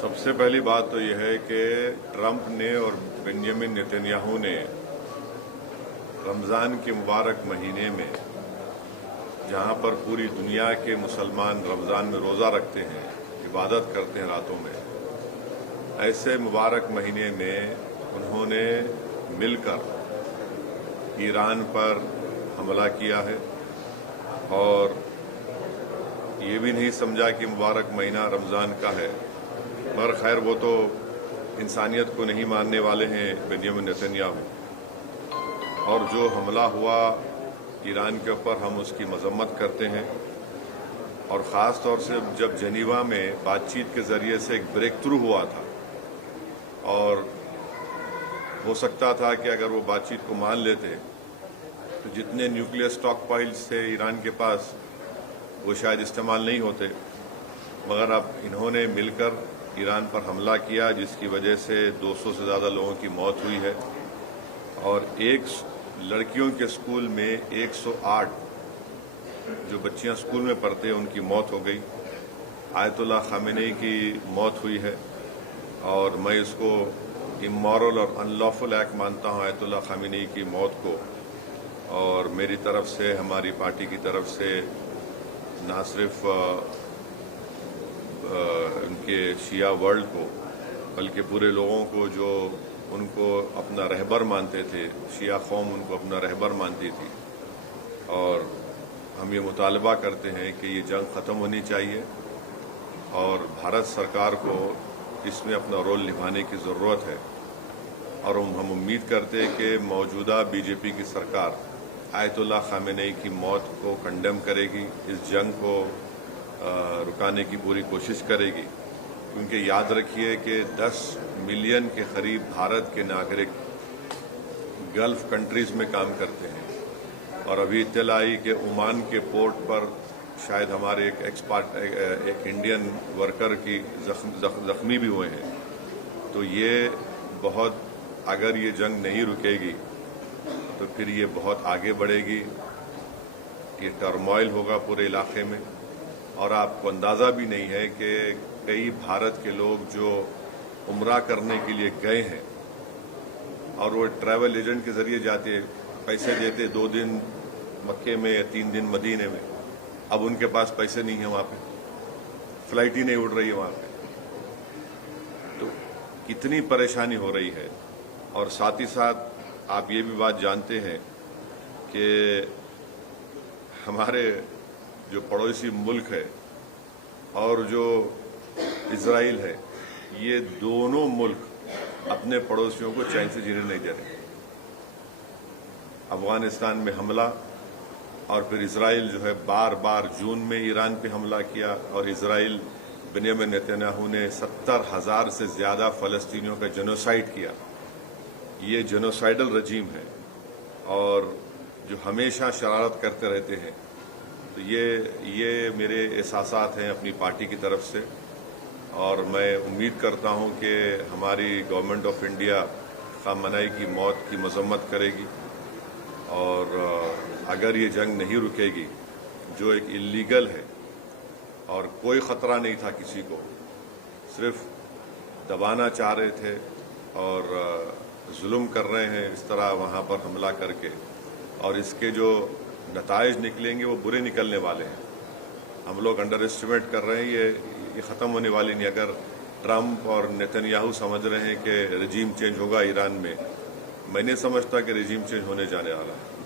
सबसे पहली बात तो यह है कि ट्रंप ने और बेंजामिन नेतन्याहू ने रमज़ान के मुबारक महीने में, जहां पर पूरी दुनिया के मुसलमान रमज़ान में रोज़ा रखते हैं, इबादत करते हैं रातों में, ऐसे मुबारक महीने में उन्होंने मिलकर ईरान पर हमला किया है और ये भी नहीं समझा कि मुबारक महीना रमज़ान का है। मगर खैर वो तो इंसानियत को नहीं मानने वाले हैं बेंजामिन नेतन्याहू, और जो हमला हुआ ईरान के ऊपर हम उसकी मजम्मत करते हैं। और ख़ास तौर से जब जनीवा में बातचीत के ज़रिए से एक ब्रेक थ्रू हुआ था, और हो सकता था कि अगर वो बातचीत को मान लेते तो जितने न्यूक्लियर स्टॉक पाइल्स थे ईरान के पास वो शायद इस्तेमाल नहीं होते। मगर अब इन्होंने मिलकर ईरान पर हमला किया, जिसकी वजह से 200 से ज़्यादा लोगों की मौत हुई है और एक लड़कियों के स्कूल में 108 जो बच्चियां स्कूल में पढ़ते हैं उनकी मौत हो गई। आयतुल्लाह खामेनी की मौत हुई है और मैं इसको इमोरल और अनलॉफुल एक्ट मानता हूं आयतुल्लाह खामेनी की मौत को। और मेरी तरफ से, हमारी पार्टी की तरफ से ना सिर्फ उनके शिया वर्ल्ड को बल्कि पूरे लोगों को जो उनको अपना रहबर मानते थे, शिया कौम उनको अपना रहबर मानती थी, और हम ये मुतालबा करते हैं कि ये जंग ख़त्म होनी चाहिए और भारत सरकार को इसमें अपना रोल निभाने की ज़रूरत है। और हम उम्मीद करते हैं कि मौजूदा बीजेपी की सरकार आयतुल्लाह खामेनी की मौत को कंडेम करेगी, इस जंग को रुकाने की पूरी कोशिश करेगी, क्योंकि याद रखिए कि 10 मिलियन के करीब भारत के नागरिक गल्फ कंट्रीज़ में काम करते हैं। और अभी इत्तला आई कि ओमान के पोर्ट पर शायद हमारे एक इंडियन वर्कर की जख्मी भी हुए हैं। तो ये बहुत, अगर ये जंग नहीं रुकेगी तो फिर ये बहुत आगे बढ़ेगी, ये टर्मोइल होगा पूरे इलाके में। और आपको अंदाज़ा भी नहीं है कि कई भारत के लोग जो उम्रा करने के लिए गए हैं और वो ट्रैवल एजेंट के ज़रिए जाते, पैसे देते 2 दिन मक्के में या 3 दिन मदीने में, अब उनके पास पैसे नहीं है, वहाँ पे फ्लाइट ही नहीं उड़ रही है वहाँ पे। तो कितनी परेशानी हो रही है। और साथ ही साथ आप ये भी बात जानते हैं कि हमारे जो पड़ोसी मुल्क है और जो इजराइल है, ये दोनों मुल्क अपने पड़ोसियों को चैन से जीने नहीं दे रहे। अफगानिस्तान में हमला और फिर इजराइल जो है बार बार जून में ईरान पे हमला किया, और इजराइल बेंजामिन नेतन्याहू ने 70,000 से ज़्यादा फ़लस्तीनियों का जेनोसाइड किया। ये जेनोसाइडल रजीम है और जो हमेशा शरारत करते रहते हैं। तो ये मेरे एहसासात हैं अपनी पार्टी की तरफ से, और मैं उम्मीद करता हूं कि हमारी गवर्नमेंट ऑफ इंडिया खामनेई की मौत की मजम्मत करेगी। और अगर ये जंग नहीं रुकेगी, जो एक इलीगल है और कोई ख़तरा नहीं था किसी को, सिर्फ दबाना चाह रहे थे और जुल्म कर रहे हैं इस तरह वहाँ पर हमला करके, और इसके जो नताइज निकलेंगे वो बुरे निकलने वाले हैं। हम लोग अंडर एस्टिमेट कर रहे हैं, ये ख़त्म होने वाली नहीं। अगर ट्रंप और नेतन्याहू समझ रहे हैं कि रजीम चेंज होगा ईरान में, मैं नहीं समझता कि रजीम चेंज होने जाने वाला है।